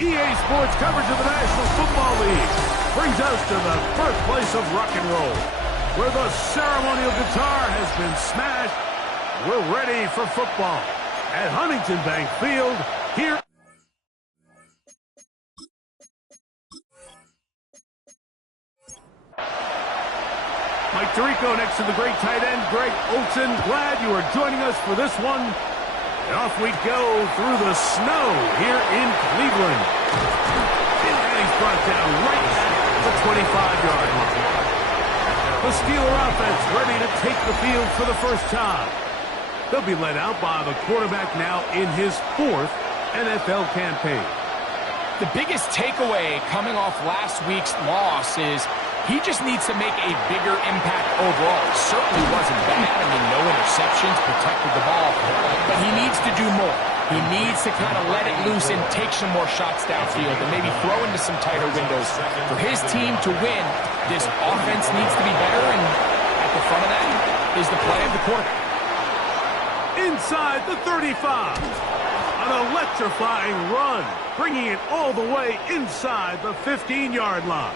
EA Sports coverage of the National Football League brings us to the birthplace of rock and roll, where the ceremonial guitar has been smashed. We're ready for football at Huntington Bank Field here. Mike Tirico next to the great tight end, Greg Olsen. Glad you are joining us for this one. And off we go through the snow here in Cleveland. And he's brought down right at the 25-yard line. The Steeler offense ready to take the field for the first time. They'll be led out by the quarterback now in his 4th NFL campaign. The biggest takeaway coming off last week's loss is he just needs to make a bigger impact overall. It certainly wasn't bad. I mean, no interceptions, protected the ball. But he needs to do more. He needs to kind of let it loose and take some more shots downfield and maybe throw into some tighter windows. For his team to win, this offense needs to be better, and at the front of that is the play of the quarterback. Inside the 35. An electrifying run, bringing it all the way inside the 15-yard line.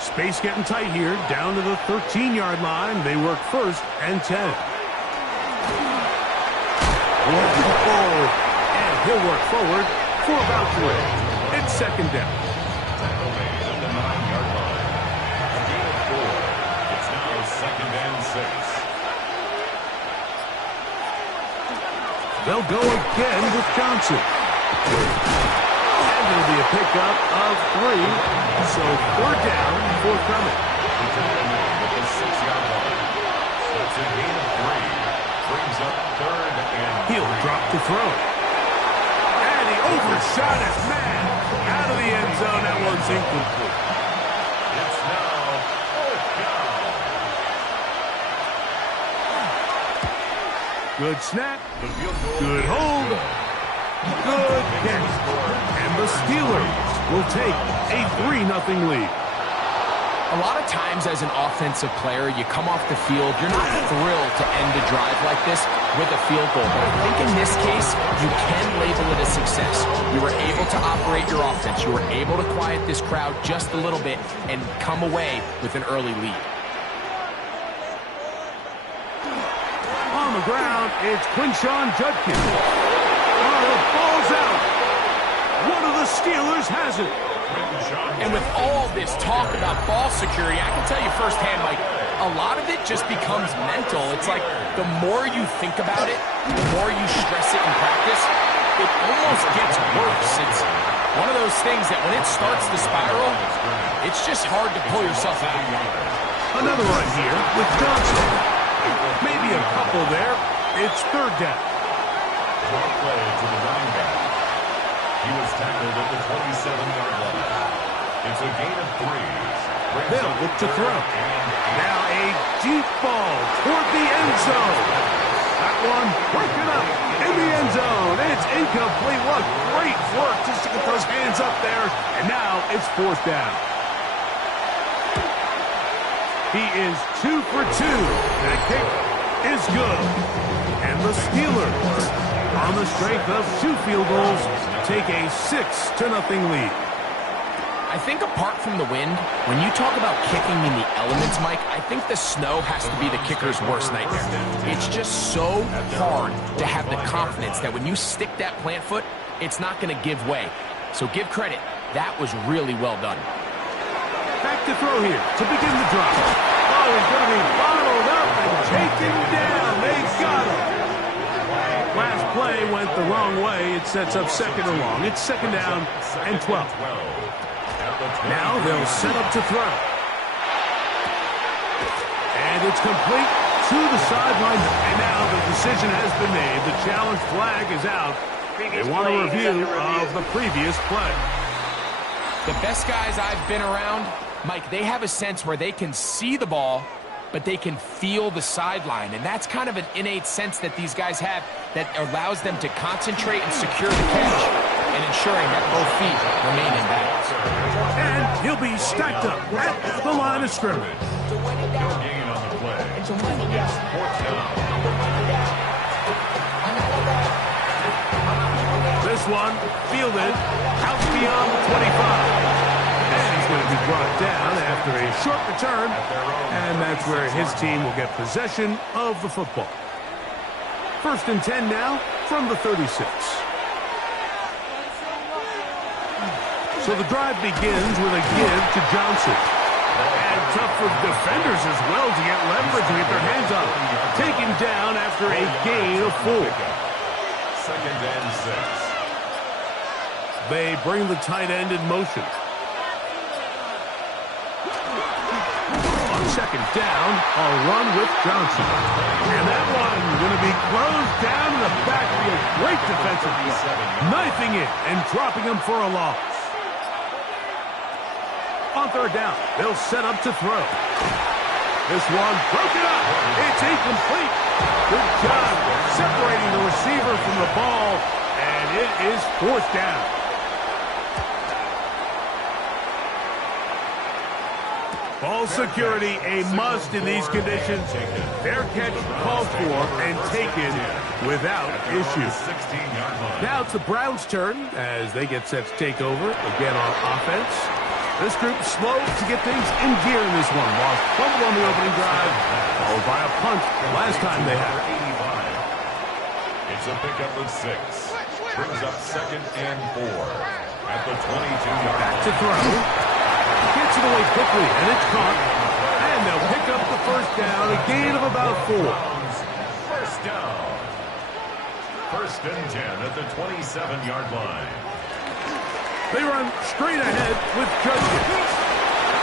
Space getting tight here, down to the 13-yard line. They work 1st and 10. And he'll work forward for about 3. It's 2nd down. Tackle made at the 9-yard line. A gain of 4. It's now 2nd and 6. They'll go again with Johnson. And it'll be a pickup of 3. So 3rd down, forthcoming. The tackle made at the 6-yard line. So it's a gain of 3. Brings up 3rd and 3. He'll drop to throw. And he overshot his man. Out of the end zone, that one's incomplete. It's now 4th down. Good snap. Good hold. Good catch. And the Steelers will take a 3-0 lead. A lot of times as an offensive player, you come off the field, you're not thrilled to end a drive like this with a field goal. But I think in this case, you can label it a success. You were able to operate your offense. You were able to quiet this crowd just a little bit and come away with an early lead. On the ground, it's Quinshawn Judkins. Oh, the ball's out. One of the Steelers has it. And with all this talk about ball security, I can tell you firsthand, Mike, a lot of it just becomes mental. It's like the more you think about it, the more you stress it in practice, it almost gets worse. It's one of those things that when it starts to spiral, it's just hard to pull yourself out. Another run here with Johnson. Maybe a couple there. It's 3rd down. Short play to the running back. He was tackled at the 27-yard line. It's a gain of 3. They'll look to throw. Now a deep ball toward the end zone. That one broken up in the end zone. It's incomplete. What great work just to get those hands up there. And now it's 4th down. He is 2 for 2. That kick is good. And the Steelers, on the strength of 2 field goals, take a 6-0 lead. I think apart from the wind, when you talk about kicking in the elements, Mike, I think the snow has to be the kicker's worst nightmare. It's just so hard to have the confidence that when you stick that plant foot, it's not going to give way. So give credit. That was really well done. Back to throw here to begin the drive. Oh, he's going to be bottled up and taken down. They got him. Last play went the wrong way. It sets up 2nd and long. It's 2nd down and 12. Now they'll set up to throw. And it's complete to the sideline. And now the decision has been made. The challenge flag is out. They want a review of the previous play. The best guys I've been around, Mike, they have a sense where they can see the ball but they can feel the sideline. And that's kind of an innate sense that these guys have that allows them to concentrate and secure the catch and ensuring that both feet remain in balance. And he'll be stacked up at the line of scrimmage. No gain on the play. It's fourth down. This one fielded out beyond the 25. And he's going to be brought down after a short return. And that's where his team will get possession of the football. 1st and 10 now from the 36. So the drive begins with a give to Johnson. And tough for defenders as well to get leverage and get their hands on it. Taken down after a gain of 4. 2nd and 6. They bring the tight end in motion. On 2nd down, a run with Johnson. And that one going to be closed down in the backfield. Great defensive play. Knifing it and dropping him for a loss. On 3rd down, they'll set up to throw. This one broken up. It's incomplete. Good job separating the receiver from the ball, and it is 4th down. Ball security a must in these conditions. Fair catch called for and taken without issue. Now it's the Browns' turn as they get set to take over again on offense. This group slow to get things in gear in this one. Lost fumble on the opening drive, followed by a punt last time they had it. It's a pickup of 6. Brings up 2nd and 4 at the 22-yard line. Back to throw. Gets it away quickly, and it's caught. And they'll pick up the 1st down, a gain of about 4. 1st down. 1st and 10 at the 27-yard line. They run straight ahead with Judkins.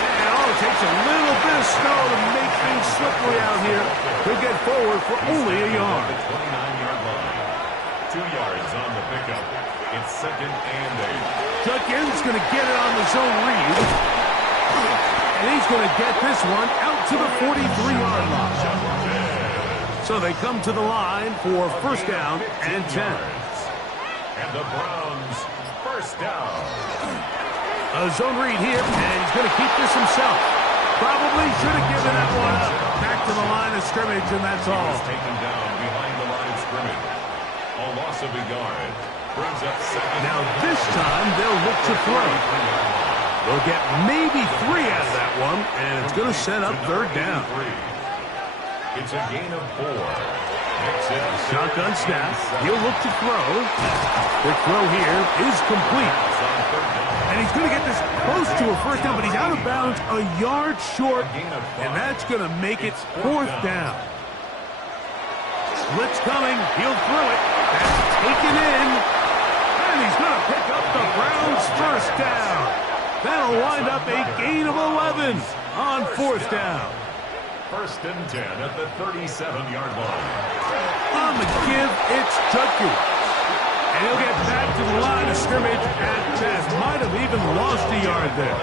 And all it takes a little bit of snow to make things slippery out here. He'll get forward for only a yard. The 29-yard line. 2 yards on the pickup. It's 2nd and 8. Judkins going to get it on the zone read. And he's going to get this one out to the 43-yard line. So they come to the line for 1st down and 10. And the Browns 1st down. A zone read here, and he's going to keep this himself. Probably should have given that one up. Back to the line of scrimmage, and that's all. Taken down behind the line of scrimmage. A loss of a yard. Brings up 2nd. Now this time they'll look to throw. They'll get maybe 3 out of that one, and it's going to set up 3rd down. It's a gain of 4. Shotgun snap. He'll look to throw. The throw here is complete. And he's going to get this close to a 1st down, but he's out of bounds a yard short, and that's going to make it 4th down. Blitz coming. He'll throw it. That's taken in. And he's going to pick up the Browns' 1st down. That'll wind up a gain of 11 on 4th down. 1st and 10 at the 37-yard line. On the give, it's Judkins. And he'll get back to the line of scrimmage at 10. Might have even lost a yard there.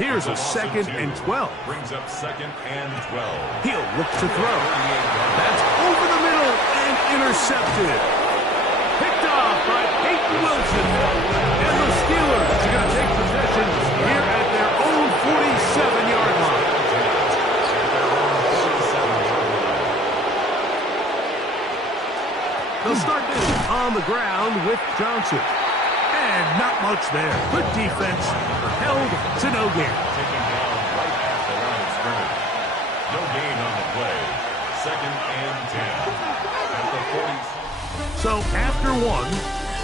Here's a 2nd and 12. Brings up 2nd and 12. He'll look to throw. That's over the middle and intercepted. Picked off by Peyton Wilson. And the Steelers are going to take possession here at their own 47-yard line. They'll start this on the ground with Johnson. And not much there. Good defense. Held to no gain. Taken down right at the line of scrimmage. No gain on the play. 2nd and 10 at the 40. So after one,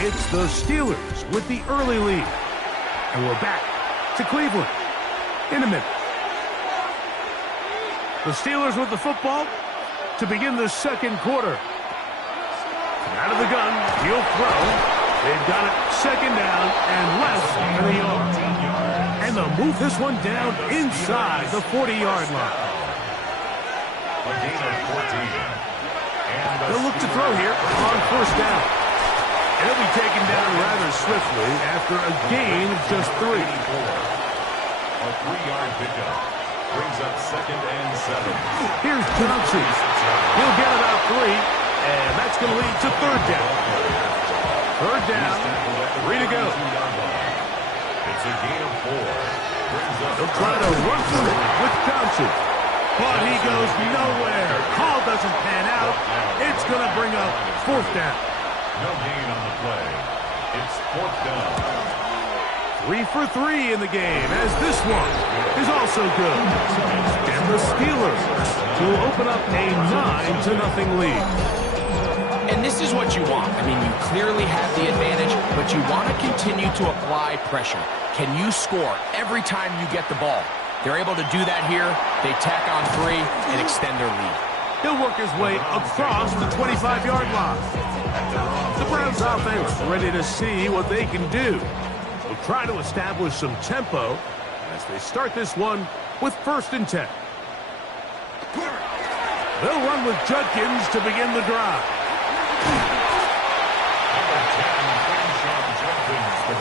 it's the Steelers with the early lead. And we're back to Cleveland in a minute. The Steelers with the football to begin the 2nd quarter. Out of the gun, he'll throw. They've got it 2nd down and less than a yard. And they'll move this one down inside the 40-yard line. A gain of 14. And They'll look to throw here on 1st down. And he'll be taken down rather swiftly after a gain of just 3. A 3-yard pickup. Brings up 2nd and 7. Here's Johnson. He'll get about 3, and that's going to lead to 3rd down. 3rd down, 3 to go. It's a gain of 4. They'll try to run through it with Johnson. But he goes nowhere. Call doesn't pan out. It's going to bring up 4th down. No gain on the play. It's 4th down. 3 for 3 in the game, as this one is also good. And the Steelers will open up a 9-0 lead. And this is what you want. I mean, you clearly have the advantage, but you want to continue to apply pressure. Can you score every time you get the ball? They're able to do that here. They tack on 3 and extend their lead. He'll work his way across the 25-yard line. The Browns offense ready to see what they can do. They'll try to establish some tempo as they start this one with 1st and 10. They'll run with Judkins to begin the drive.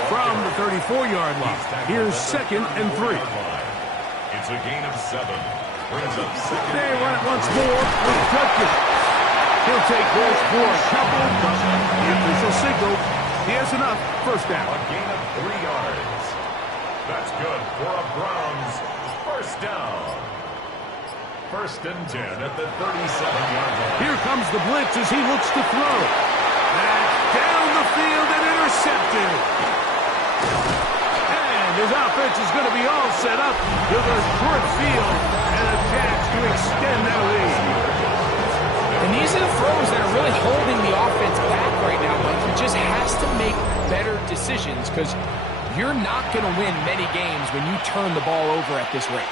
From the 34-yard line, here's 2nd and 3. It's a gain of 7. Brings up 2nd. They run it once more with Judkins. He'll take this for a couple, but the official signal, he has enough. 1st down. A gain of 3 yards. That's good for a Browns 1st down. 1st and 10 at the 37-yard line. Here comes the blitz as he looks to throw. That's down the field and intercepted. And his offense is going to be all set up with a short field and a chance to extend their lead. And these are the throws that are really holding the offense back right now. But he just has to make better decisions because you're not going to win many games when you turn the ball over at this rate.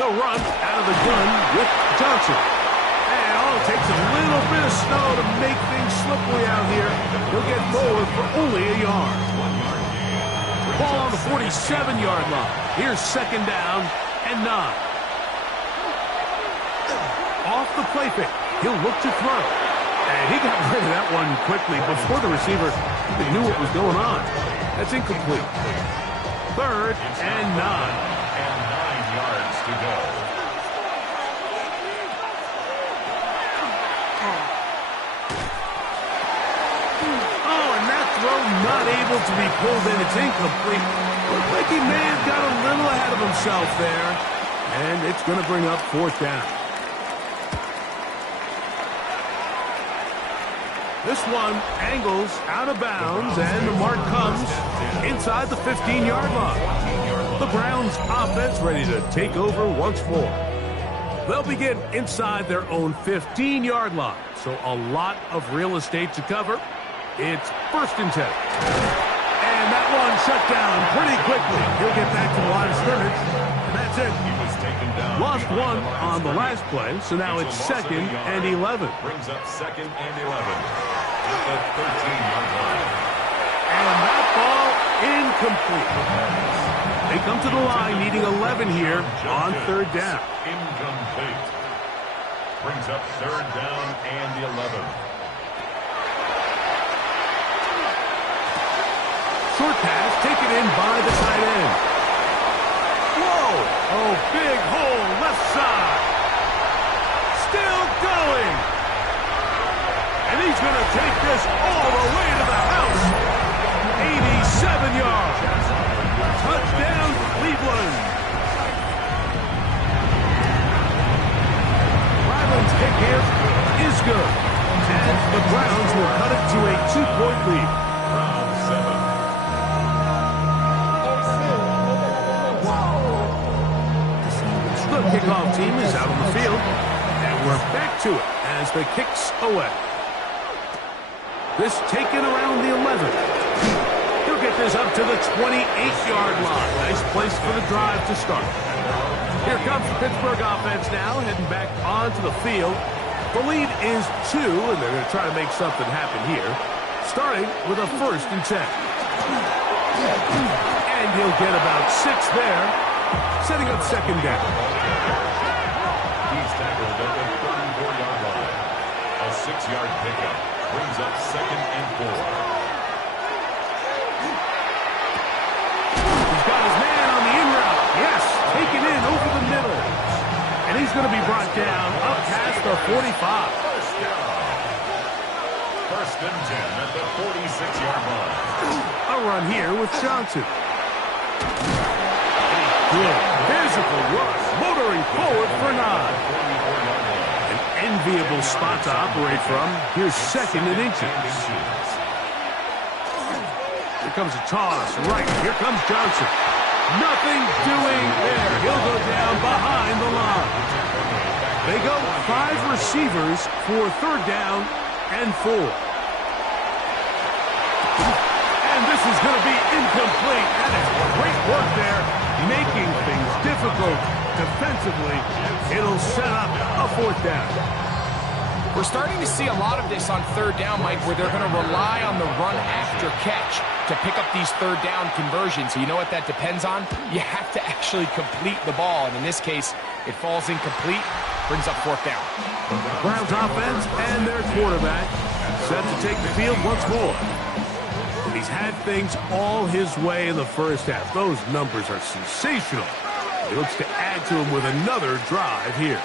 They'll run out of the gun with Johnson. And all it takes a little bit of snow to make things slippery out here. He'll get forward for only a yard. Ball on the 47-yard line. Here's 2nd down and 9. Off the play fake. He'll look to throw. And he got rid of that one quickly before the receiver even knew what was going on. That's incomplete. 3rd and 9. And 9 yards to go. Oh, and that throw not able to be pulled in. It's incomplete. Looked like he may have got a little ahead of himself there. And it's going to bring up 4th down. This one angles out of bounds, and the mark comes inside the 15-yard line. The Browns offense ready to take over once more. They'll begin inside their own 15-yard line, so a lot of real estate to cover. It's 1st and 10. And that one shut down pretty quickly. He'll get back to the line of scrimmage, and that's it. He was taken down. Lost one on the last play, so now it's 2nd and 11. Brings up 2nd and 11 at the 13-yard line. And that ball incomplete. They come to the line needing 11 here on 3rd down. Incomplete. Brings up 3rd down and 11. Short pass taken in by the tight end. Whoa! Oh, big hole left side. Still going. And he's going to take this all the way to the house. 87 yards. Touchdown, Cleveland. Cleveland's kick here is good. And the Browns will cut it to a 2-point lead. Round 7. The kickoff team is out on the field, and we're back to it as the kicks away. This taken around the 11. He'll get this up to the 28-yard line. Nice place for the drive to start. Here comes the Pittsburgh offense now, heading back onto the field. The lead is 2, and they're going to try to make something happen here, starting with a 1st and 10. And he'll get about 6 there, setting up 2nd down. He's tackled at the 34-yard line. A 6-yard pickup brings up 2nd and 4. He's got his man going to be brought down up past the 45. First down. First and 10 at the 46-yard line. A run here with Johnson. Good physical rush, motoring forward for 9. An enviable spot to operate from. Here's second and inches. Here comes a toss. Right, here comes Johnson. Nothing doing there. He'll go down behind the line. They go 5 receivers for third down and 4. And this is going to be incomplete. And it's great work there, making things difficult defensively. It'll set up a fourth down. We're starting to see a lot of this on third down, Mike, where they're going to rely on the run after catch to pick up these third down conversions. You know what that depends on? You have to actually complete the ball. And in this case, it falls incomplete, brings up fourth down. Browns offense and their quarterback set to take the field once more. And he's had things all his way in the first half. Those numbers are sensational. He looks to add to them with another drive here.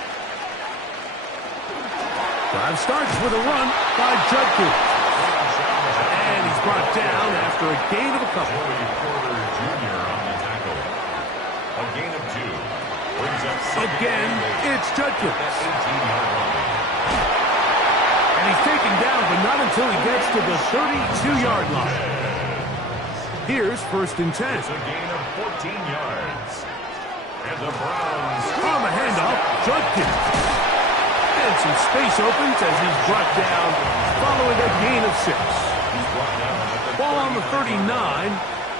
Drive starts with a run by Judkins. And he's brought down after a gain of a couple. Porter Jr. on the tackle. A gain of 2. Brings up Again, it's Judkins. 18-yard line. And he's taken down, but not until he gets to the 32-yard line. Here's first and 10. It's a gain of 14 yards. And the Browns On the handoff, Judkins. And some space opens as he's brought down following a gain of 6. Ball on the 39.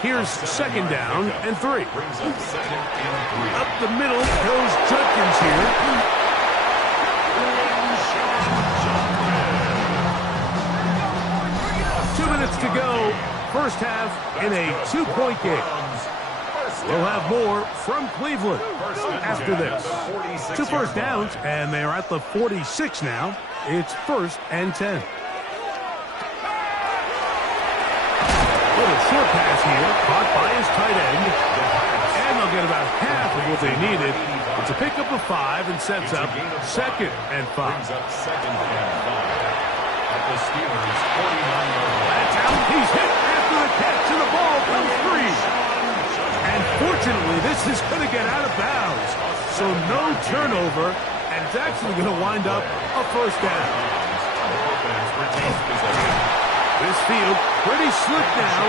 Here's second down and 3. brings up second and 3. Up the middle goes Judkins here. 2 minutes to go. First half in a 2-point game. We'll have more from Cleveland after this. 2 first downs, and they're at the 46 now. It's first and 10. Little short pass here, caught by his tight end. And they'll get about half of what they needed. It's a pickup of 5 and sets up second and 5. Brings up second and 5. At the Steelers' 49-yard line. That's out. He's hit after the catch, and the ball comes free. And fortunately, this is going to get out of bounds. So no turnover, and it's actually going to wind up a first down. This field pretty slick now.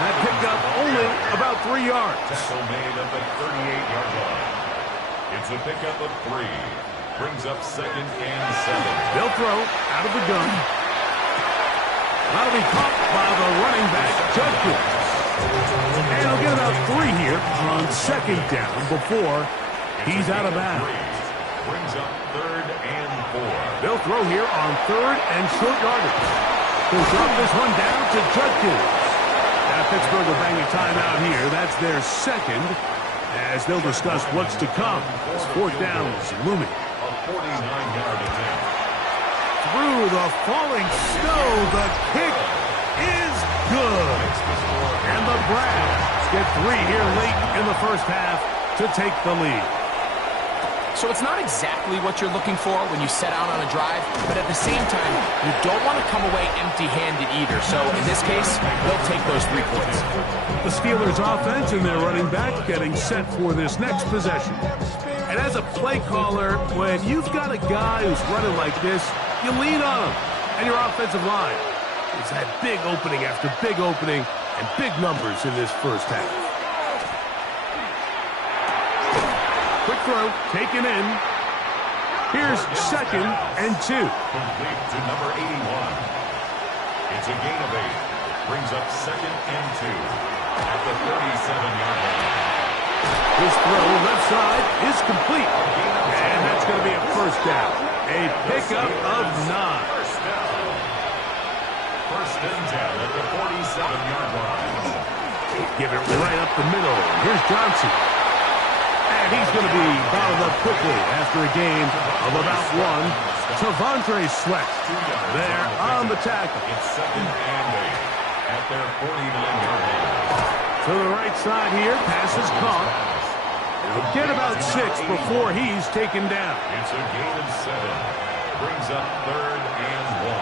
That pickup only about 3 yards. Tackle made at the 38-yard line. It's a pickup of 3. Brings up second and 7. They'll throw out of the gun. That'll be caught by the running back, Judkins. And he'll get about 3 here on second down before he's out of bounds. Brings up third and 4. They'll throw here on third and short yardage. He'll drop this one down to Judkins. Now Pittsburgh will bang a timeout here. That's their second, as they'll discuss what's to come. This fourth down is looming. A 49-yard attempt. Through the falling snow, the kick is good. And the Browns get 3 here late in the first half to take the lead. So it's not exactly what you're looking for when you set out on a drive, but at the same time, you don't want to come away empty-handed either. So in this case, they'll take those 3 points. The Steelers offense and their running back getting set for this next possession. And as a play caller, when you've got a guy who's running like this, you lean on him. And your offensive line has had big opening after big opening and big numbers in this first half. Quick throw, taken in. Here's second and 2. Complete to number 81. It's a gain of 8. Brings up second and 2 at the 37-yard line. His throw left side is complete. And that's going to be a first down. A pickup of 9. First down. First and 10 at the 47-yard line. Give it right up the middle. Here's Johnson. And he's going to be bottled up quickly after a gain of about 1. Tavondre Sweat there on the tackle. It's second and 8 at their 49-yard line. To the right side here, pass is caught. He'll get about 6 before he's taken down. It's a gain of 7. Brings up 3rd and 1.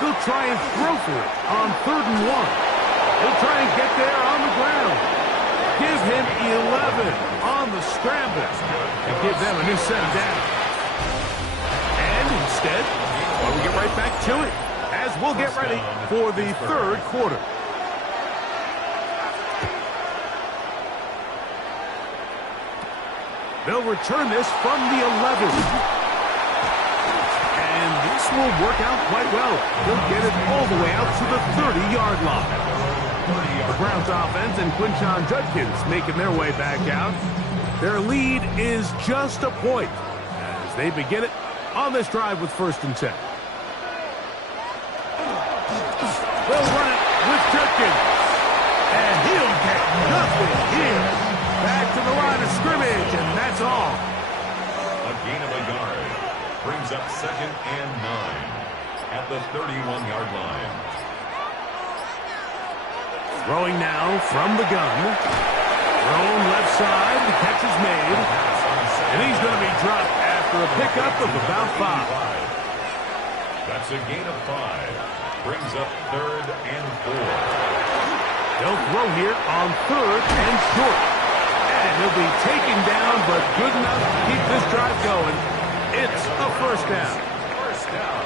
He'll try and throw for it on 3rd and 1. He'll try and get there on the ground. Give him 11 on the scramble and give them a new set of downs. And instead, we'll get right back to it as we'll get ready for the 3rd quarter. They'll return this from the 11. And this will work out quite well. They'll get it all the way out to the 30-yard line. The Browns offense and Quinshon Judkins making their way back out. Their lead is just a point as they begin it on this drive with 1st and 10. They'll run it with Judkins. And he'll get nothing here. Back to the line of scrimmage, and that's all. A gain of a yard. Brings up 2nd and 9 at the 31-yard line. Throwing now from the gun. Thrown left side. The catch is made. And he's going to be dropped after a pickup of about 5. That's a gain of 5. Brings up 3rd and 4. They'll throw here on 3rd and short. And he'll be taken down, but good enough to keep this drive going. It's a 1st down. 1st down.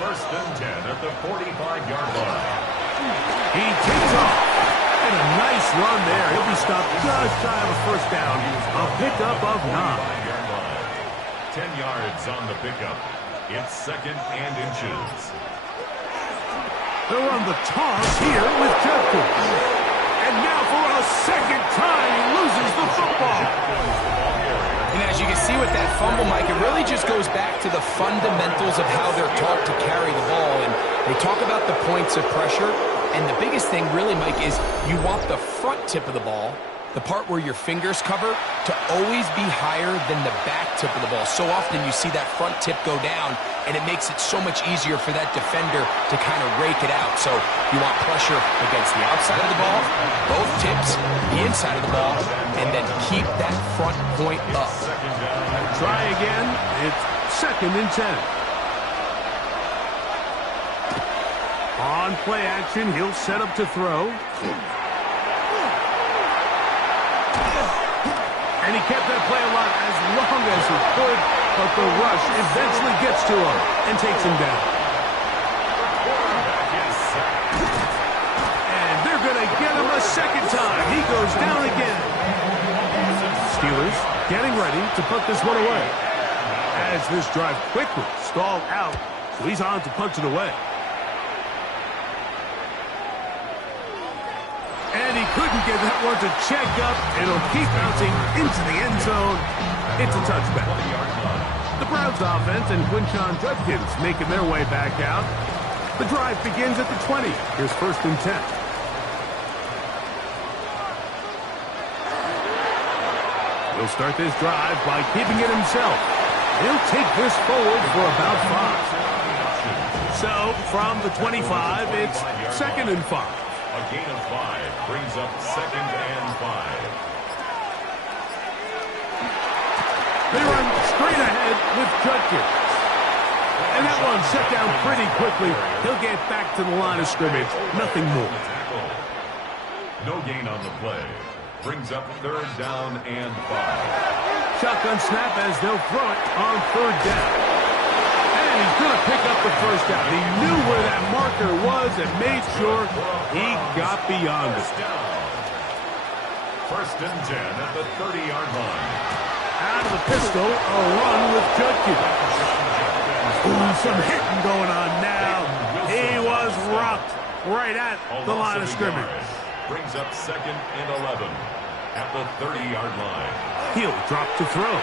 1st and 10 at the 45-yard line. He takes off. And a nice run there. He'll be stopped just shy of a 1st down. A pickup of 9. 10 yards on the pickup. It's 2nd and inches. They'll run the toss here with Judkins. And now for a 2nd time, he loses the football. And as you can see with that fumble, Mike, it really just goes back to the fundamentals of how they're taught to carry the ball. And they talk about the points of pressure. And the biggest thing really, Mike, is you want the front tip of the ball, the part where your fingers cover, to always be higher than the back tip of the ball. So often you see that front tip go down, and it makes it so much easier for that defender to kind of rake it out. So you want pressure against the outside of the ball, both tips, the inside of the ball, and then keep that front point up. Try again. It's 2nd and 10. On play action, he'll set up to throw. And he kept that play alive as long as he could, but the rush eventually gets to him and takes him down. And they're going to get him a 2nd time. He goes down again. Steelers getting ready to put this one away. As this drive quickly stalled out, so he's on to punch it away. And he couldn't get that one to check up. It'll keep bouncing into the end zone. It's a touchback. The Browns offense and Quinshon Judkins making their way back out. The drive begins at the 20. Here's 1st and 10. He'll start this drive by keeping it himself. He'll take this forward for about 5. So from the 25, it's 2nd and 5. A gain of 5 brings up 2nd and 5. They run straight ahead with Judkins. And that one set down pretty quickly. He'll get back to the line of scrimmage. Nothing more. No gain on the play. Brings up 3rd down and 5. Shotgun snap as they'll throw it on 3rd down. And he's going to pick up the 1st down. He knew where that marker was and made sure he got beyond it. 1st and 10 at the 30-yard line. Out of the pistol, a run with Judkins. Ooh, some hitting going on now. He was rocked right at the line of scrimmage. Brings up 2nd and 11 at the 30-yard line. He'll drop to throw.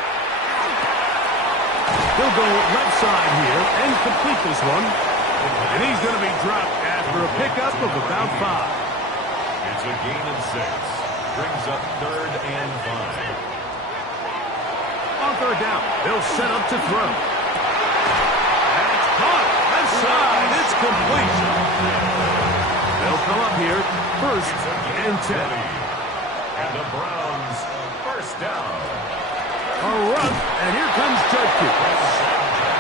He'll go left side here and complete this one. And he's going to be dropped after a pickup of about 5. It's a gain of 6. Brings up 3rd and 5. On 3rd down, they'll set up to throw. That's caught. Left side. It's complete. They'll come up here 1st and 10. And the Browns, first down. A run, and here comes Judkins.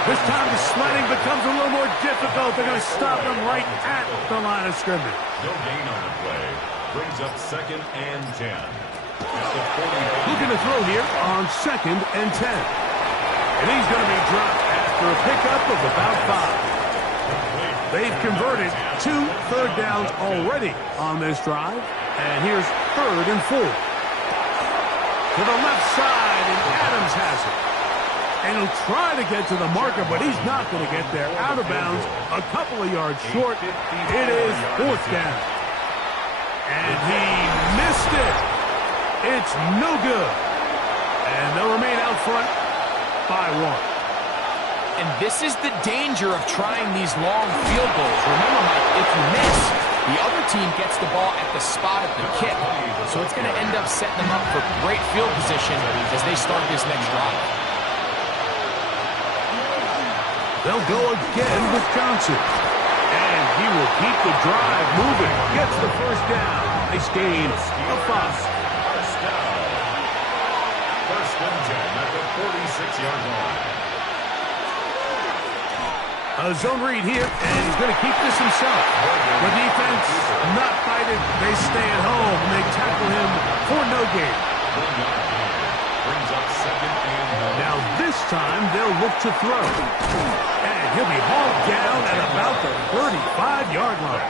This time the sledding becomes a little more difficult. They're going to stop him right at the line of scrimmage. No gain on the play. Brings up 2nd and 10. At the 40. Looking to throw here on 2nd and 10. And he's going to be dropped after a pickup of about 5. They've converted 2 third downs already on this drive. And here's 3rd and 4. To the left side, and Adams has it. And he'll try to get to the marker, but he's not going to get there. Out of bounds, a couple of yards short. It is 4th down. And he missed it. It's no good. And they'll remain out front by 1. And this is the danger of trying these long field goals. Remember, Mike, if you miss, the other team gets the ball at the spot of the kick. So it's going to end up setting them up for great field position as they start this next drive. They'll go again with Johnson. And he will keep the drive moving. Gets the first down. Nice gain of 5. First down. 1st and 10 at the 46-yard line. A zone read here, and he's going to keep this himself. The defense not fighting. They stay at home, and they tackle him for no gain. Brings up 2nd and 1. Now this time, they'll look to throw. And he'll be hauled down at about the 35-yard line.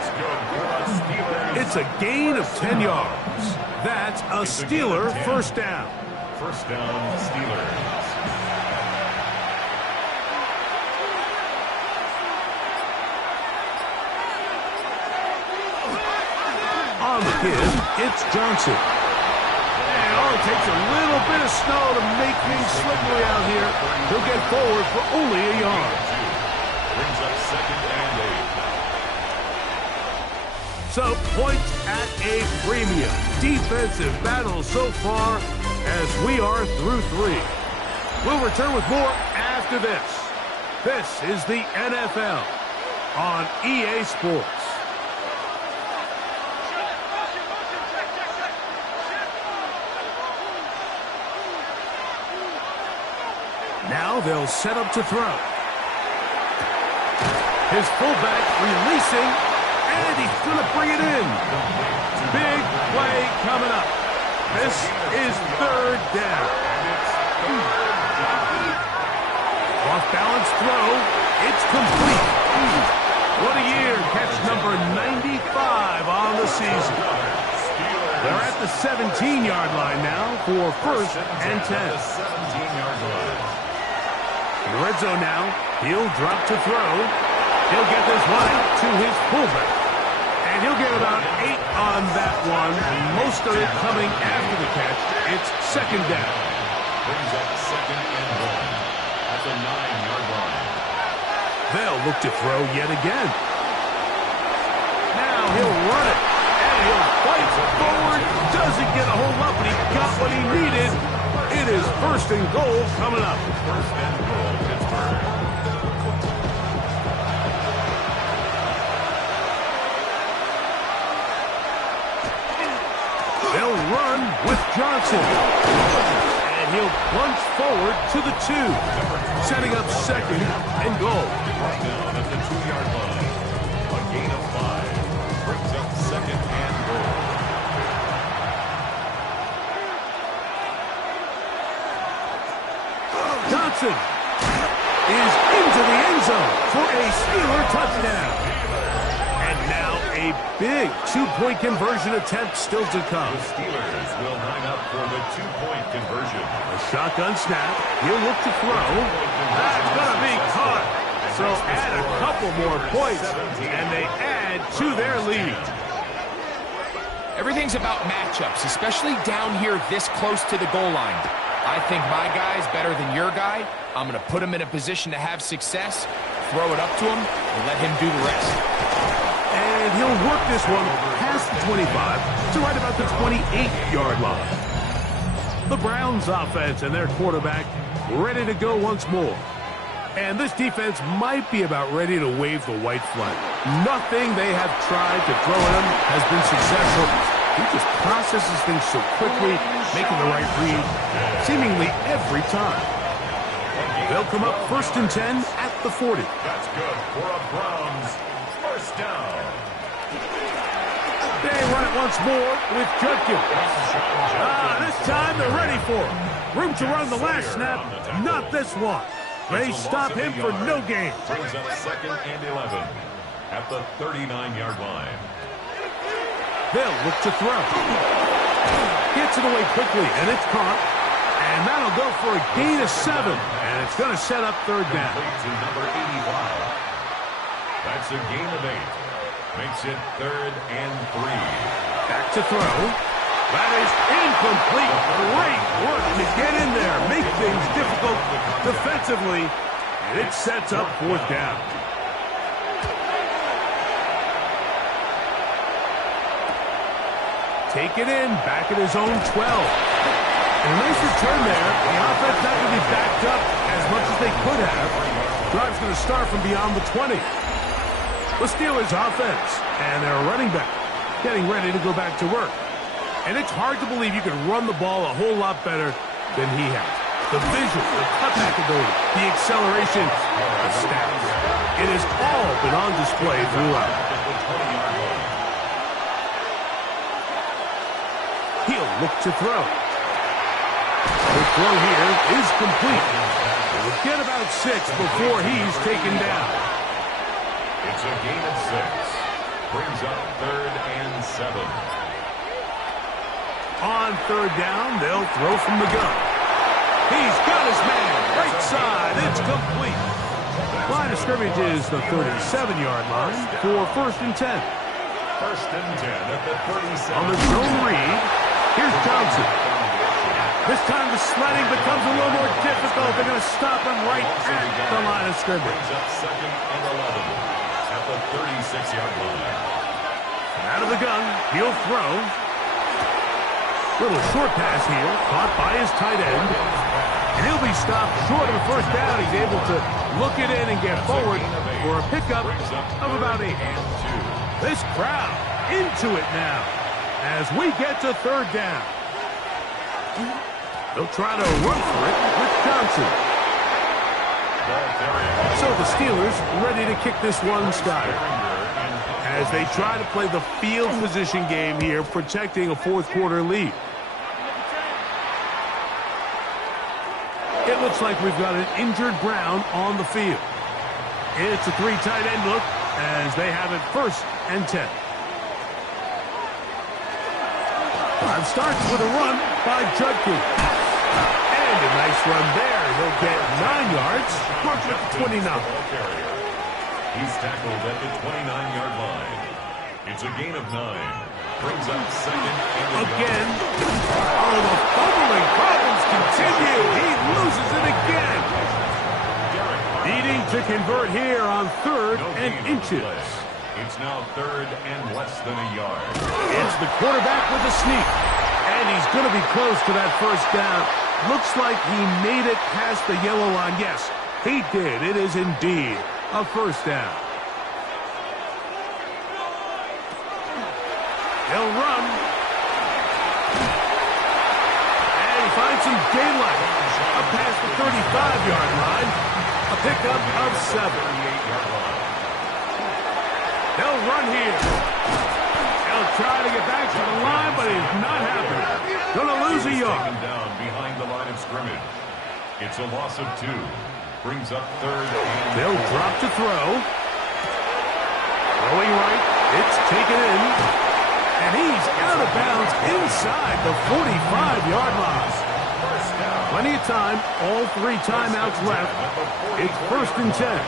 It's a gain of 10 yards. That's a Steeler first down. First down, Steelers. On the give, it's Johnson. And it takes a little bit of snow to make things slippery out here. He'll get forward for only a yard. Brings up 2nd and 8. So, points at a premium. Defensive battle so far as we are through 3. We'll return with more after this. This is the NFL on EA Sports. Now they'll set up to throw. His fullback releasing, and he's going to bring it in. Big play coming up. This is 3rd down. Off-balance throw. It's complete. What a year. Catch number 95 on the season. They're at the 17-yard line now for 1st and 10. 17-yard line. In the red zone now, he'll drop to throw. He'll get this one out to his fullback. And he'll get about 8 on that one. Most of it coming after the catch. It's 2nd down. Brings up 2nd and 1 at the 9-yard line. They'll look to throw yet again. Now he'll run it. And he'll fight forward. Doesn't get a hold up, but he got what he needed. It is 1st and goal coming up. 1st and goal, Pittsburgh. They'll run with Johnson. And he'll plunge forward to the 2. Setting up 2nd and goal. Down at the 2-yard line. A gain of 5. Brings up 2nd and goal. Johnson is into the end zone for a Steeler touchdown. And now a big 2-point conversion attempt still to come. The Steelers will line up for the 2-point conversion. A shotgun snap. He'll look to throw. That's going to be caught. So add a couple more points, and they add to their lead. Everything's about matchups, especially down here this close to the goal line. I think my guy's better than your guy. I'm going to put him in a position to have success, throw it up to him, and let him do the rest. And he'll work this one past the 25 to right about the 28-yard line. The Browns offense and their quarterback ready to go once more. And this defense might be about ready to wave the white flag. Nothing they have tried to throw at him has been successful. He just processes things so quickly, making the right read, seemingly every time. They'll come up 1st and 10 at the 40. That's good for a Browns first down. They run it once more with Judkins. This time they're ready for him. Room to run the last snap, not this one. They stop him for no gain. Brings up 2nd and 11 at the 39-yard line. They'll look to throw. Gets it away quickly, and it's caught. And that'll go for a gain of 7. And it's going to set up 3rd down. To number 85. That's a gain of 8. Makes it 3rd and 3. Back to throw. That is incomplete. Great work to get in there. Make things difficult defensively. And it sets up 4th down. Take it in, back at his own 12. And a nice return there. The offense not going to be backed up as much as they could have. Drive's going to start from beyond the 20. The Steelers offense and their running back getting ready to go back to work. And it's hard to believe you can run the ball a whole lot better than he has. The vision, the cutback ability, the acceleration, the stats. It has all been on display throughout. He'll look to throw. The throw here is complete. We'll get about 6 before he's taken down. It's a gain of 6. Brings up 3rd and 7. On 3rd down, they'll throw from the gun. He's got his man. Right side. It's complete. Line of scrimmage is the 37-yard line for 1st and 10. 1st and 10 at the 37. On the zone read, here's Johnson. This time the sledding becomes a little more difficult. They're going to stop him right at the line of scrimmage. Brings up 2nd and 11 at the 36-yard line. Out of the gun, he'll throw. Little short pass here, caught by his tight end. And he'll be stopped short of the 1st down. He's able to look it in and get forward for a pickup of about 8. This crowd into it now as we get to 3rd down. They'll try to run for it with Johnson. So the Steelers ready to kick this one, Scott, as they try to play the field position game here, protecting a 4th quarter lead. It looks like we've got an injured Brown on the field. It's a 3 tight end look as they have it 1st and 10. Drive starts with a run by Judkins. And a nice run there. He'll get 9 yards. Mark with the 29. He's tackled at the 29-yard line. It's a gain of 9. Brings up 2nd and again. Oh, the fumbling problems continue. He loses it again. Needing to convert here on 3rd and inches. It's now 3rd and less than a yard. It's the quarterback with the sneak. And he's going to be close to that 1st down. Looks like he made it past the yellow line. Yes, he did. It is indeed a 1st down. He'll run. And he finds some daylight. Up past the 35-yard line. A pickup of 7. They'll run here. They'll try to get back to the line, but it's not happening. Gonna lose a yard. Down behind the line of scrimmage. It's a loss of 2. Brings up 3rd and they'll drop to throw. Throwing right. It's taken in. And he's out of bounds inside the 45-yard line. Plenty of time. All 3 timeouts left. It's 1st and 10.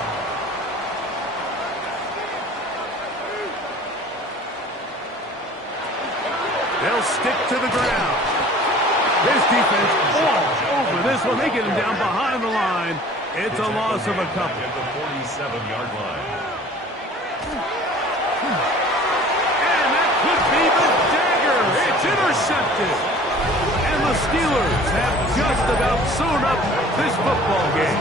They'll stick to the ground. This defense all over this one. They get him down behind the line. It's a loss of a couple. At the 47-yard line. And that could be the dagger. It's intercepted. And the Steelers have just about sewn up this football game.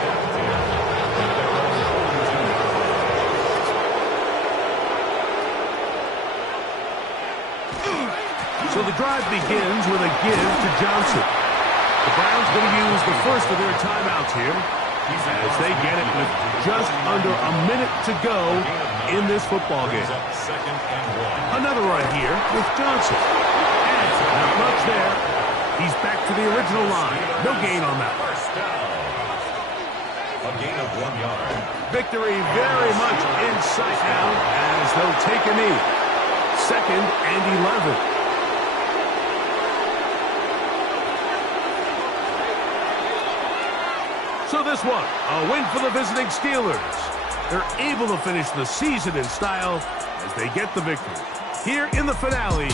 So drive begins with a give to Johnson. The Browns going to use the first of their timeouts here as they get it with just under a minute to go in this football game. Another run here with Johnson. And not much there. He's back to the original line. No gain on that. A gain of 1 yard. Victory very much in sight now as they'll take a knee. 2nd and 11. So this one, a win for the visiting Steelers. They're able to finish the season in style as they get the victory. Here in the finale,